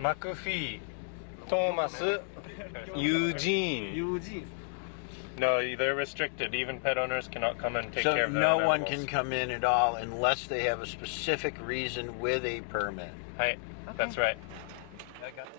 McPhee, Thomas, Eugene. Eugene. No, they're restricted. Even pet owners cannot come and take care of their So no animals. one can come in at all unless they have a specific reason with a permit. Hi, that's right. I got it.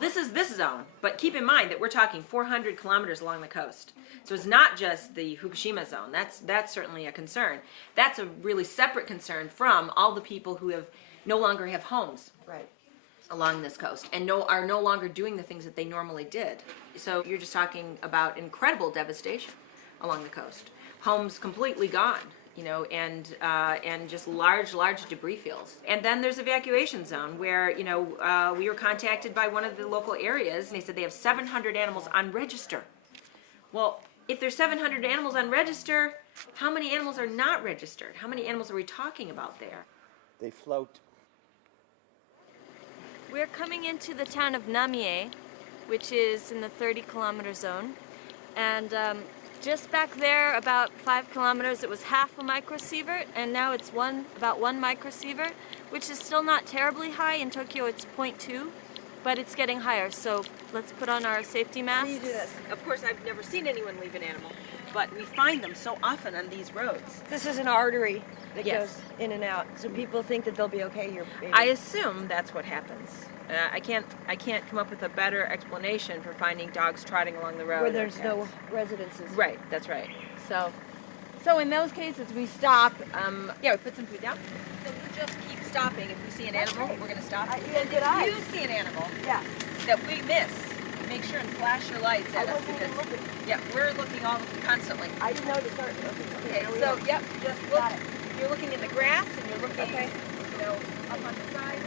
This is this zone, but keep in mind that we're talking 400 kilometers along the coast. So it's not just the Fukushima zone. That's certainly a concern. That's a really separate concern from all the people who have no longer have homes along this coast and are no longer doing the things that they normally did. So you're just talking about incredible devastation along the coast. Homes completely gone, you know, and just large debris fields. And then there's evacuation zone where, you know, we were contacted by one of the local areas and they said they have 700 animals on register. Well, if there's 700 animals on register, how many animals are not registered? How many animals are we talking about there? They float. We're coming into the town of Namie, which is in the 30-kilometer zone. And just back there, about 5 kilometers, it was half a microsievert, and now it's about 1 microsievert, which is still not terribly high. In Tokyo, it's 0.2, but it's getting higher. So let's put on our safety masks. How do you do this? Of course, I've never seen anyone leave an animal, but we find them so often on these roads. This is an artery that Yes. goes in and out, so people think that they'll be okay here. I assume that's what happens. I can't come up with a better explanation for finding dogs trotting along the road. where there's no residences. Right, that's right. So in those cases, we stop. Yeah, we put some food down. So we just keep stopping. If we see an animal, we're going to stop. You have And good eyes. if you see an animal Yeah. that we miss, make sure and flash your lights at I us wasn't even because looking. yeah, we're looking all constantly. I didn't know to start. Okay, so yep, just look. Got it. You're looking in the grass and you're looking, Okay. you know, up on the side.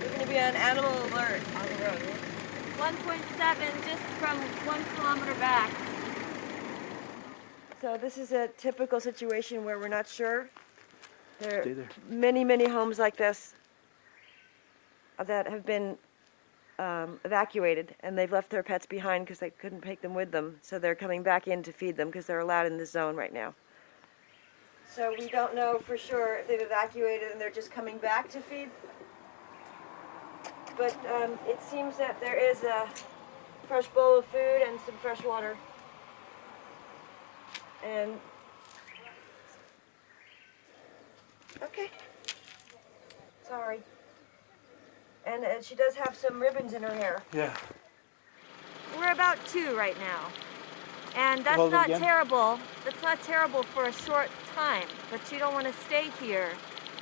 We're going to be on animal alert on the road. 1.7 just from 1 kilometer back. So this is a typical situation where we're not sure. There Stay are there. many homes like this that have been evacuated, and they've left their pets behind because they couldn't take them with them. So they're coming back in to feed them because they're allowed in this zone right now. So we don't know for sure if they've evacuated and they're just coming back to feed. But it seems that there is a fresh bowl of food and some fresh water. And okay, sorry. And she does have some ribbons in her hair. Yeah. We're about 2 right now. And that's Hold it not again. terrible. That's not terrible for a short time. But you don't want to stay here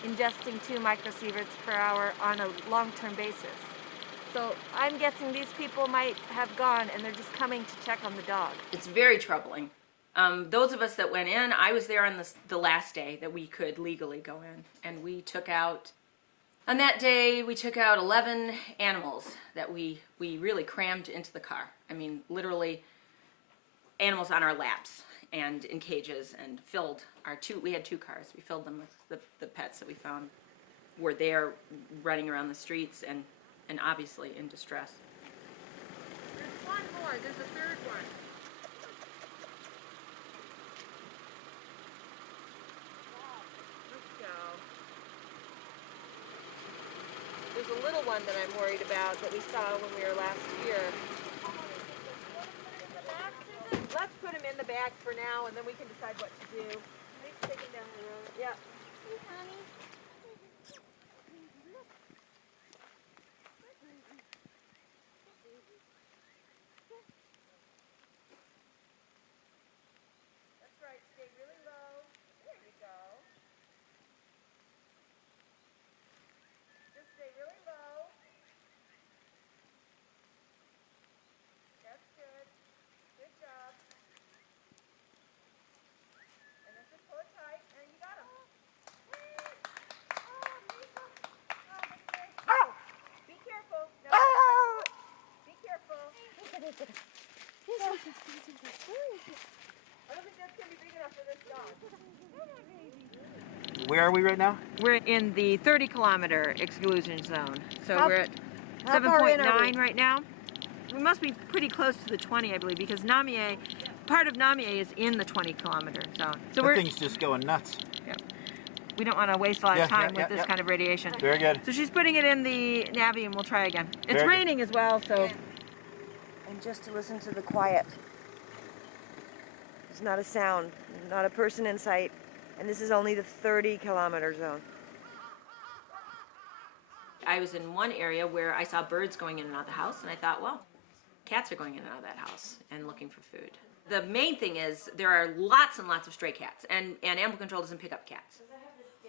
ingesting 2 microsieverts per hour on a long-term basis. So I'm guessing these people might have gone and they're just coming to check on the dog. It's very troubling. Those of us that went in, I was there on the last day that we could legally go in, and we took out. On that day, we took out 11 animals that we really crammed into the car. I mean, literally, animals on our laps and in cages, and filled our we had 2 cars. We filled them with the pets that we found were there running around the streets and obviously in distress. There's one more. There's a third one. Let's go. There's a little one that I'm worried about that we saw when we were last year. Let's put him in the bag for now, and then we can decide what to do. Let's take him down the road. Yeah. Hey, honey. That's right. Stay really low. There you go. Just stay really low. That's good. Good job. And then just pull it tight, and you got him. Oh, Lisa. Oh, that's great. Oh! Be careful. No. Be careful. I don't think that's going to be big enough for this dog. Come on, baby. Where are we right now? We're in the 30-kilometer exclusion zone. So How- we're at how far in are 7.9 we? right now. We must be pretty close to the 20, I believe, because Namie, part of Namie is in the 20-kilometer zone. So The thing's just going nuts. we don't want to waste a lot of time with this kind of radiation. Very good. So she's putting it in the Navi, and we'll try again. It's Very good. raining as well, so And just to listen to the quiet. There's not a sound, not a person in sight. And this is only the 30-kilometer zone. I was in one area where I saw birds going in and out of the house, and I thought, well, cats are going in and out of that house and looking for food. The main thing is there are lots and lots of stray cats, and animal control doesn't pick up cats.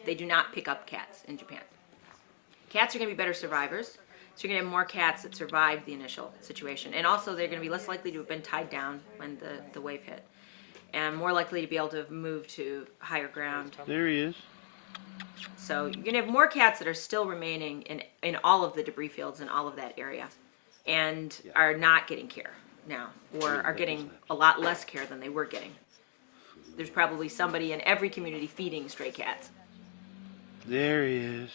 They do not pick up cats in Japan. Cats are going to be better survivors, so you're going to have more cats that survive the initial situation. And also they're going to be less likely to have been tied down when the wave hit, and more likely to be able to move to higher ground. There he is. So you're going to have more cats that are still remaining in all of the debris fields in all of that area and are not getting care now, or are getting a lot less care than they were getting. There's probably somebody in every community feeding stray cats. There he is.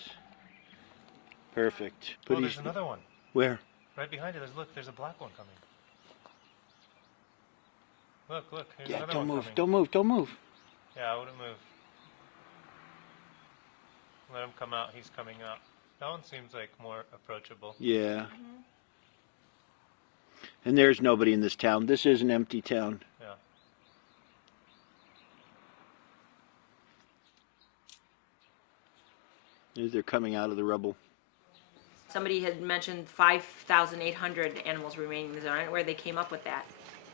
Perfect. Oh, there's another one. Where? Right behind you. There's a black one coming. Look. Here's Yeah, another don't one move, coming. don't move, don't move. Yeah, I wouldn't move. Let him come out. He's coming out. That one seems like more approachable. Yeah. And there's nobody in this town. This is an empty town. Yeah. They're coming out of the rubble. Somebody had mentioned 5,800 animals remaining in the zone. I don't know where they came up with that.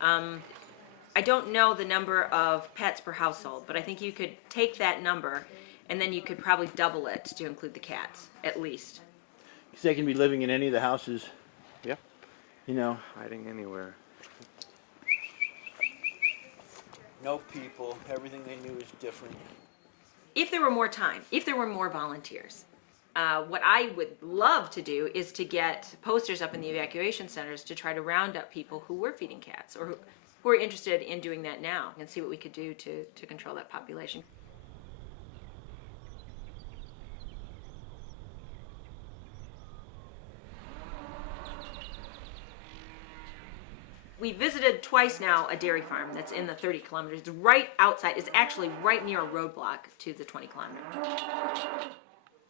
I don't know the number of pets per household, but I think you could take that number and then you could probably double it to include the cats, at least. Because they can be living in any of the houses. Yeah. You know. Hiding anywhere. No people. Everything they knew is different. If there were more time, if there were more volunteers, what I would love to do is to get posters up in the evacuation centers to try to round up people who were feeding cats or who are interested in doing that now and see what we could do to control that population. We visited twice now a dairy farm that's in the 30 kilometers. It's right outside. It's actually right near a roadblock to the 20 kilometer.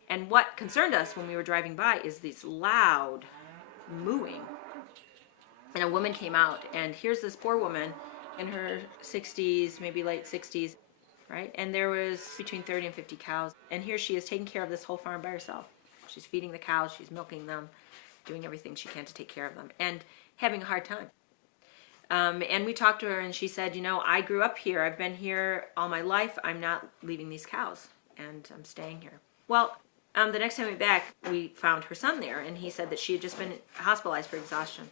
And what concerned us when we were driving by is this loud mooing. And a woman came out, and here's this poor woman in her 60s, maybe late 60s, right? And there was between 30 and 50 cows. And here she is taking care of this whole farm by herself. She's feeding the cows, she's milking them, doing everything she can to take care of them, and having a hard time. And we talked to her, and she said, you know, I grew up here. I've been here all my life. I'm not leaving these cows, and I'm staying here. Well, the next time we went back, we found her son there, and he said that she had just been hospitalized for exhaustion.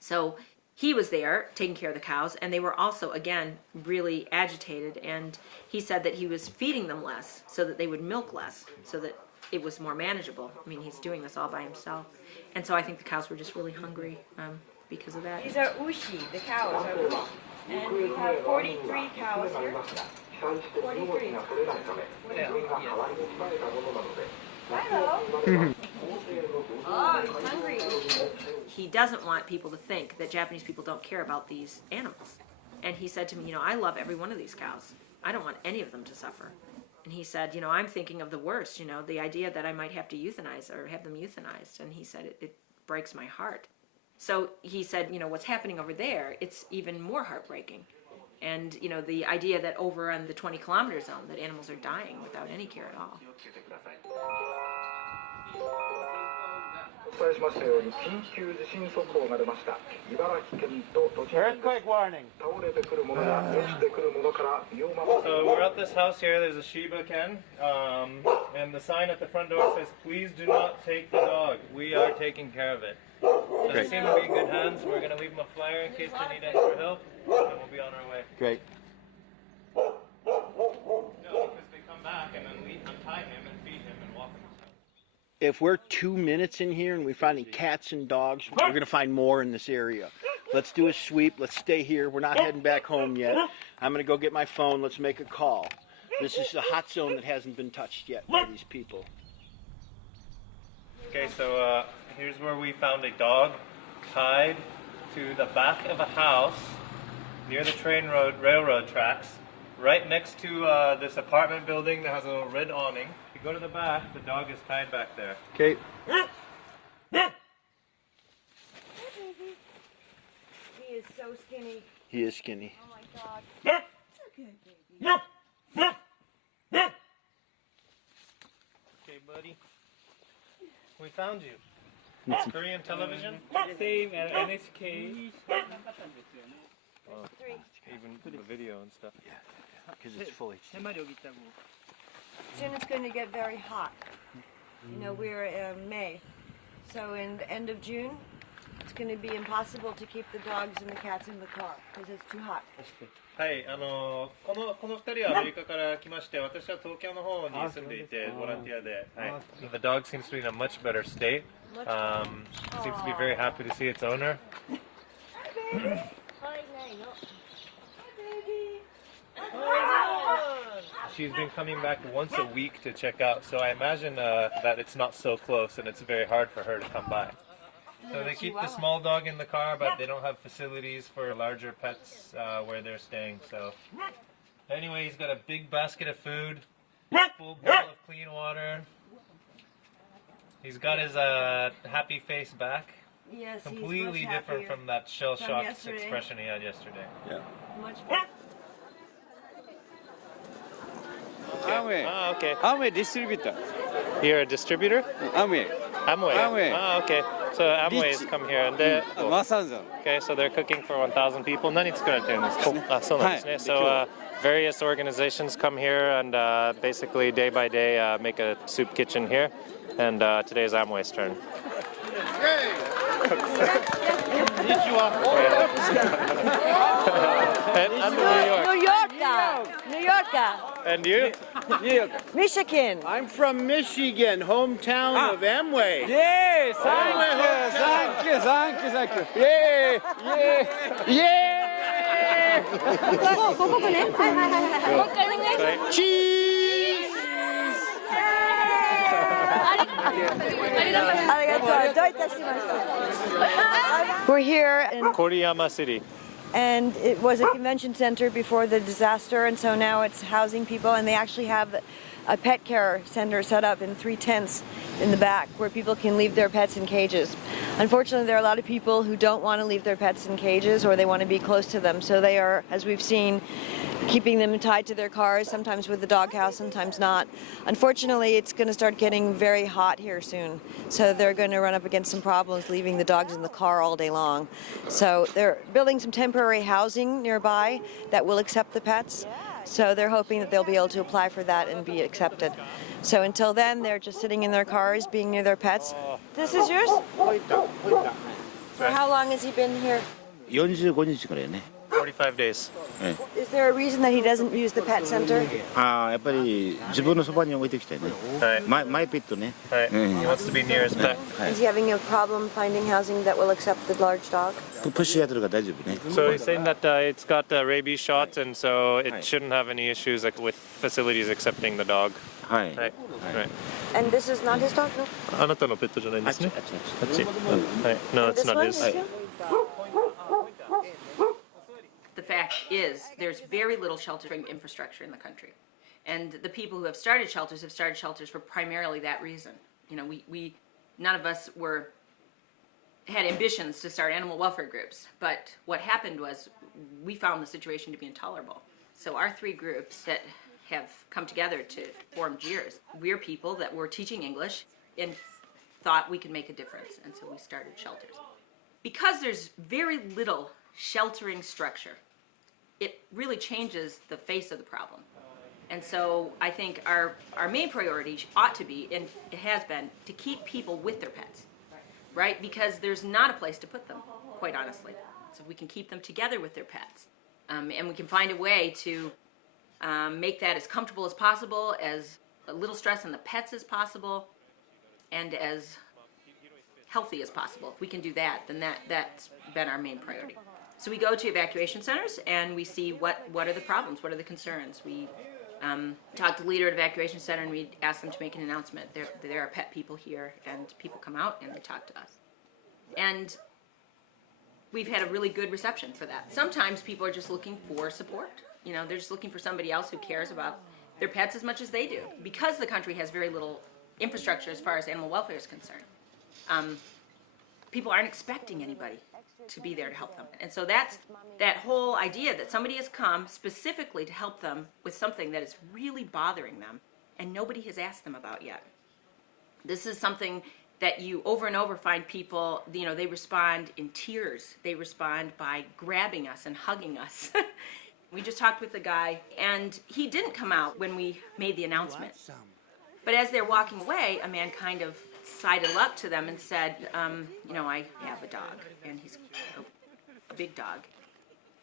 So he was there taking care of the cows, and they were also, again, really agitated, and he said that he was feeding them less so that they would milk less, so that it was more manageable. I mean, he's doing this all by himself. And so I think the cows were just really hungry because of that. These are ushi, the cows. And we have 43 cows here. 43. Hello. Oh, he's hungry. He doesn't want people to think that Japanese people don't care about these animals. And he said to me, you know, I love every one of these cows. I don't want any of them to suffer. And he said, you know, I'm thinking of the worst, you know, the idea that I might have to euthanize or have them euthanized. And he said, it breaks my heart. So he said, you know, what's happening over there, it's even more heartbreaking. And, you know, the idea that over on the 20 kilometer zone that animals are dying without any care at all. Earthquake warning. So we're at this house here. There's a Shiba Ken, and the sign at the front door says, "Please do not take the dog. We are taking care of it." Doesn't seem to be in good hands. We're going to leave them a flyer in case they need extra help, and we'll be on our way. Great. No, because they come back and then we untie him and feed him and walk him. If we're 2 minutes in here and we find any cats and dogs, we're going to find more in this area. Let's do a sweep. Let's stay here. We're not heading back home yet. I'm going to go get my phone. Let's make a call. This is the hot zone that hasn't been touched yet by these people. Okay, so here's where we found a dog tied to the back of a house near the railroad tracks, right next to this apartment building that has a little red awning. If you go to the back, the dog is tied back there. Okay. He is so skinny. He is skinny. Oh my God. Okay, buddy. We found you. Korean television? Same NHK. Even the video and stuff. Because it's full HD. Soon it's going to get very hot. You know, we're in May. So in the end of June, it's going to be impossible to keep the dogs and the cats in the car because it's too hot. はい、この2人はアメリカから来まして、私は東京の方に住んでいて、ボランティアで。はい。The dog seems to be in a much better state. Seems to be very happy to see its owner. She's been coming back once a week to check out, so I imagine that it's not so close and it's very hard for her to come by. So they keep the small dog in the car, but they don't have facilities for larger pets where they're staying. So anyway, he's got a big basket of food, full bowl of clean water. He's got his happy face back. Yes, Completely he's much different happier from that shell-shocked yesterday. expression he had yesterday. Yeah. Much better. Amway. Ah, okay. Amway distributor. You're a distributor? Amway. Amway. Amway. Ah, okay. So Amway's come here and they... Okay, so they're cooking for 1,000 people. 何作られてるんですか? あ、そうなんですね。So various organizations come here and basically day by day make a soup kitchen here. And today is Amway's turn. and I'm in New York. New Yorker. And you? Michigan. I'm from Michigan, hometown of Amway. Yay! Thank you, thank you, thank you. Yay! Yay! Yay! Cheese! We're here in Koriyama City. and it was a convention center before the disaster, and so now it's housing people, and they actually have a pet care center set up in 3 tents in the back where people can leave their pets in cages. Unfortunately, there are a lot of people who don't want to leave their pets in cages, or they want to be close to them, so they are, as we've seen, keeping them tied to their cars, sometimes with the doghouse, sometimes not. Unfortunately, it's going to start getting very hot here soon, so they're going to run up against some problems leaving the dogs in the car all day long. So they're building some temporary housing nearby that will accept the pets, so they're hoping that they'll be able to apply for that and be accepted. So until then, they're just sitting in their cars, being near their pets. This is yours? For how long has he been here? 45日からよね。 45 days. Is there a reason that he doesn't use the pet center? ああ、やっぱり自分のそばに置いてきてね。マイペットね。He wants to be near his pet. Is he having a problem finding housing that will accept the large dog? プッシュやってるから大丈夫ね。 So he's saying that it's got rabies shots, and so it shouldn't have any issues with facilities accepting the dog. はい。 Right. Right. And this is not his dog, no? あなたのペットじゃないんですね。あっち。あっち。はい。No, And it's this not one his. is too? The fact is, there's very little sheltering infrastructure in the country. And the people who have started shelters for primarily that reason. You know, we none of us had ambitions to start animal welfare groups, but what happened was we found the situation to be intolerable. So our 3 groups that have come together to form GEARS, we're people that were teaching English and thought we could make a difference, and so we started shelters. Because there's very little sheltering structure, it really changes the face of the problem. And so I think our main priority ought to be, and it has been, to keep people with their pets, right? Because there's not a place to put them, quite honestly. So we can keep them together with their pets. And we can find a way to make that as comfortable as possible, as little stress on the pets as possible, and as healthy as possible. If we can do that, then that's been our main priority. So we go to evacuation centers and we see what are the problems, what are the concerns. We Talked to the leader at evacuation center, and we asked them to make an announcement. There are pet people here, and people come out and they talk to us. And we've had a really good reception for that. Sometimes people are just looking for support. You know, they're just looking for somebody else who cares about their pets as much as they do. Because the country has very little infrastructure as far as animal welfare is concerned, people aren't expecting anybody to be there to help them. And so that's that whole idea that somebody has come specifically to help them with something that is really bothering them and nobody has asked them about yet. This is something that you over and over find people, you know, they respond in tears. They respond by grabbing us and hugging us. We just talked with the guy, and he didn't come out when we made the announcement. But as they're walking away, a man kind of sidled up to them and said, you know, I have a dog, and he's a big dog.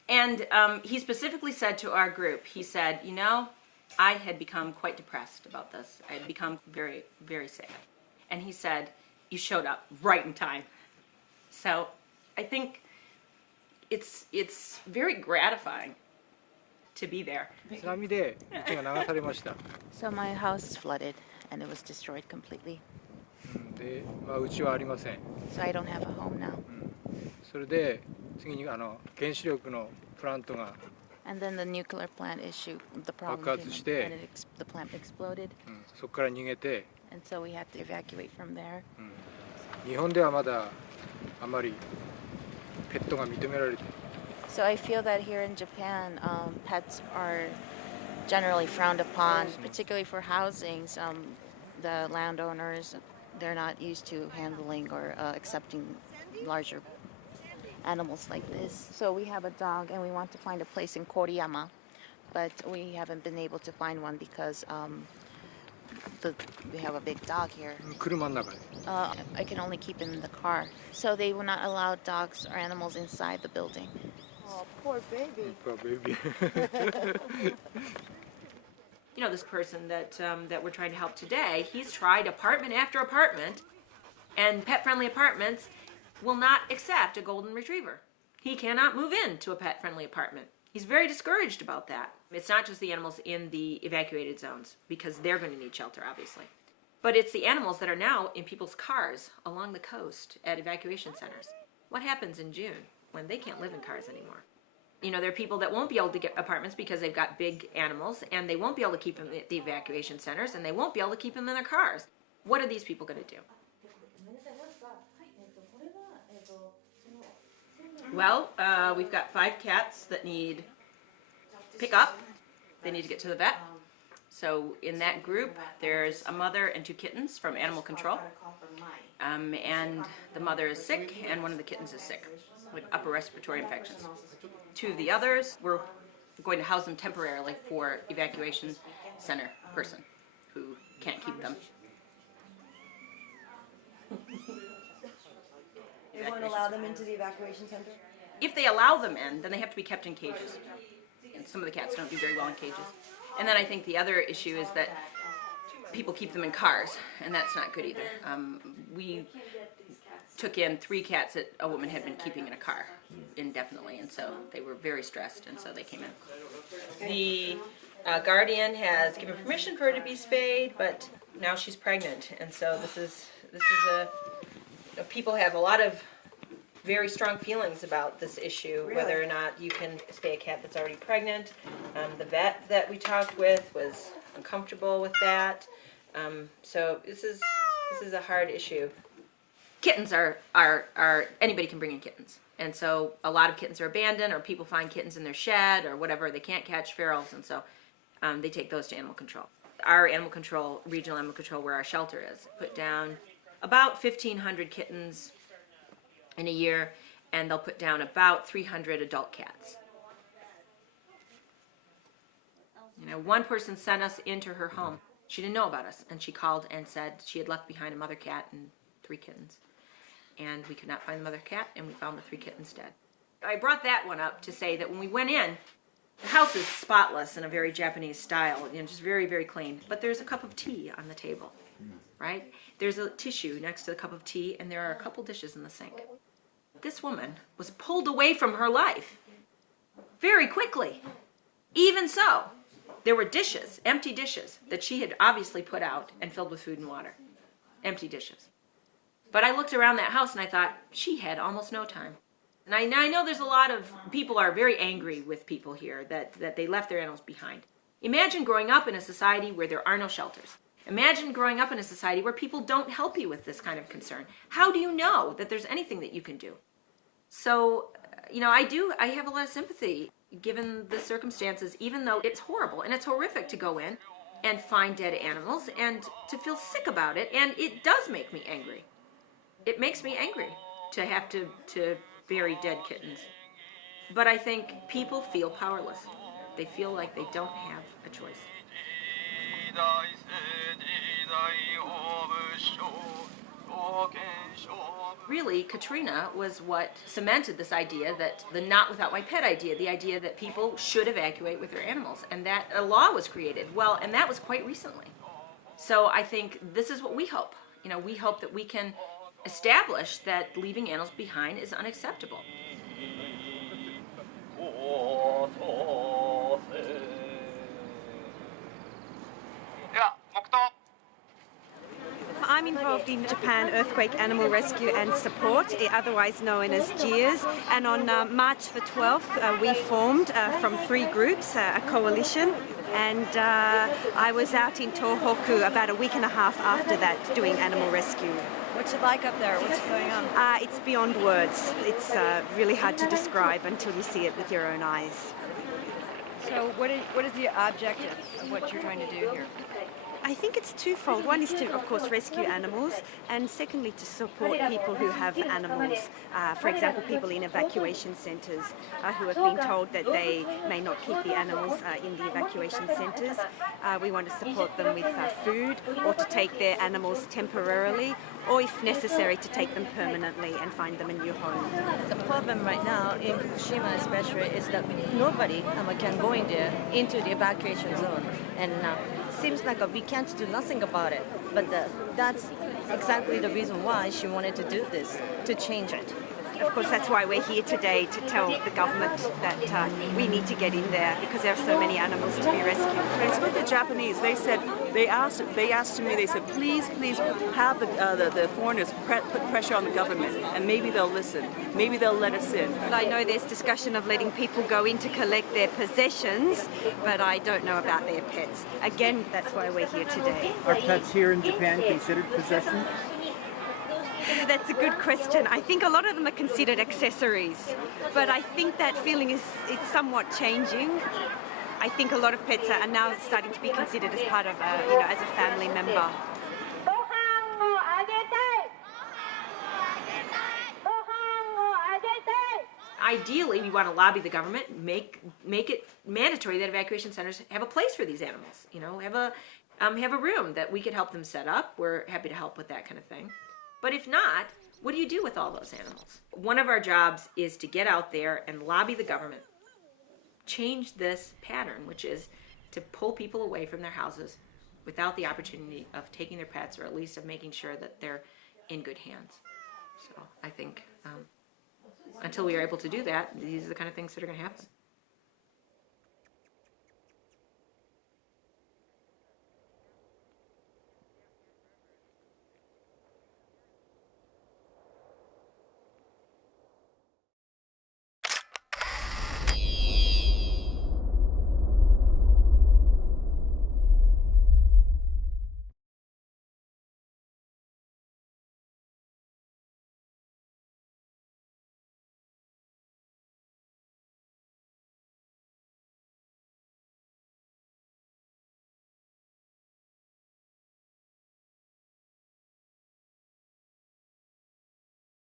And he specifically said to our group, he said, you know, I had become quite depressed about this. I had become very, very sad. And he said, you showed up right in time. So I think it's very gratifying to be there. So my house flooded and it was destroyed completely. So I don't have a home now. And then the nuclear plant issue, the problem came up, and the plant exploded. And so we had to evacuate from there. So I feel that here in Japan, pets are generally frowned upon, particularly for housings. The landowners, they're not used to handling or accepting larger animals like this. So we have a dog and we want to find a place in Koriyama, but we haven't been able to find one because we have a big dog here. I can only keep him in the car. So they will not allow dogs or animals inside the building. Oh, poor baby. Poor baby. You know, this person that we're trying to help today, he's tried apartment after apartment, and pet-friendly apartments will not accept a golden retriever. He cannot move into a pet-friendly apartment. He's very discouraged about that. It's not just the animals in the evacuated zones, because they're going to need shelter, obviously. But it's the animals that are now in people's cars along the coast at evacuation centers. What happens in June when they can't live in cars anymore? You know, there are people that won't be able to get apartments because they've got big animals, and they won't be able to keep them at the evacuation centers, and they won't be able to keep them in their cars. What are these people going to do? Well, we've got 5 cats that need pickup. They need to get to the vet. So in that group, there's a mother and 2 kittens from animal control. And the mother is sick, and one of the kittens is sick with upper respiratory infections. 2 of the others, we're going to house them temporarily for evacuation center person who can't keep them. They won't allow them into the evacuation center? If they allow them in, then they have to be kept in cages. And some of the cats don't do very well in cages. And then I think the other issue is that people keep them in cars, and that's not good either. We took in 3 cats that a woman had been keeping in a car indefinitely, and so they were very stressed, and so they came in. The guardian has given permission for her to be spayed, but now she's pregnant, and so this is people have a lot of very strong feelings about this issue, really? Whether or not you can spay a cat that's already pregnant. The vet that we talked with was uncomfortable with that. So this is a hard issue. Kittens are anybody can bring in kittens, and so a lot of kittens are abandoned, or people find kittens in their shed or whatever. They can't catch ferals, and so they take those to animal control. Our animal control, regional animal control, where our shelter is, put down about 1,500 kittens in a year, and they'll put down about 300 adult cats. You know, one person sent us into her home. She didn't know about us, and she called and said she had left behind a mother cat and 3 kittens. And we could not find the mother cat, and we found the 3 kittens dead. I brought that one up to say that when we went in, the house is spotless in a very Japanese style, you know, just very, very clean. But there's a cup of tea on the table, right? There's a tissue next to the cup of tea, and there are a couple dishes in the sink. This woman was pulled away from her life very quickly. Even so, There were dishes, empty dishes, that she had obviously put out and filled with food and water. Empty dishes. But I looked around that house and I thought, she had almost no time. And I know there's a lot of people are very angry with people here that they left their animals behind. Imagine growing up in a society where there are no shelters. Imagine growing up in a society where people don't help you with this kind of concern. How do you know that there's anything that you can do? So, I have a lot of sympathy given the circumstances, even though it's horrible and it's horrific to go in and find dead animals and to feel sick about it, and it does make me angry. It makes me angry to have to bury dead kittens. But I think people feel powerless. They feel like they don't have a choice. Really, Katrina was what cemented this idea, that the not without my pet idea, the idea that people should evacuate with their animals, and that a law was created. Well, and that was quite recently. So I think this is what we hope. We hope that we can establish that leaving animals behind is unacceptable. I'm involved in Japan Earthquake Animal Rescue and Support, otherwise known as GEARS, and on March the 12th we formed from 3 groups, a coalition, and I was out in Tohoku about a week and a half after that doing animal rescue. What's it like up there? What's going on? It's beyond words. It's really hard to describe until you see it with your own eyes. So what is the objective of what you're trying to do here? I think it's twofold. One is to, of course, rescue animals, and secondly, to support people who have animals. For example, people in evacuation centres who have been told that they may not keep the animals in the evacuation centres. We want to support them with food, or to take their animals temporarily, or if necessary, to take them permanently and find them a new home. The problem right now in Fukushima especially is that nobody can go in there into the evacuation zone, and seems like we can't do nothing about it. But that's exactly the reason why she wanted to do this, to change it. Of course, that's why we're here today, to tell the government that we need to get in there because there are so many animals to be rescued. I spoke to Japanese. They said they asked me. They said, please have the foreigners put pressure on the government, and maybe they'll listen. Maybe they'll let us in. But I know there's discussion of letting people go in to collect their possessions, but I don't know about their pets. Again, that's why we're here today. Are pets here in Japan considered possession? That's a good question. I think a lot of them are considered accessories, but I think that feeling is somewhat changing. I think a lot of pets are now starting to be considered as part of, as a family member. Ideally, we want to lobby the government, make it mandatory that evacuation centers have a place for these animals. Have a room that we could help them set up. We're happy to help with that kind of thing. But if not, what do you do with all those animals? One of our jobs is to get out there and lobby the government, change this pattern, which is to pull people away from their houses without the opportunity of taking their pets, or at least of making sure that they're in good hands. So I think until we are able to do that, these are the kind of things that are going to happen.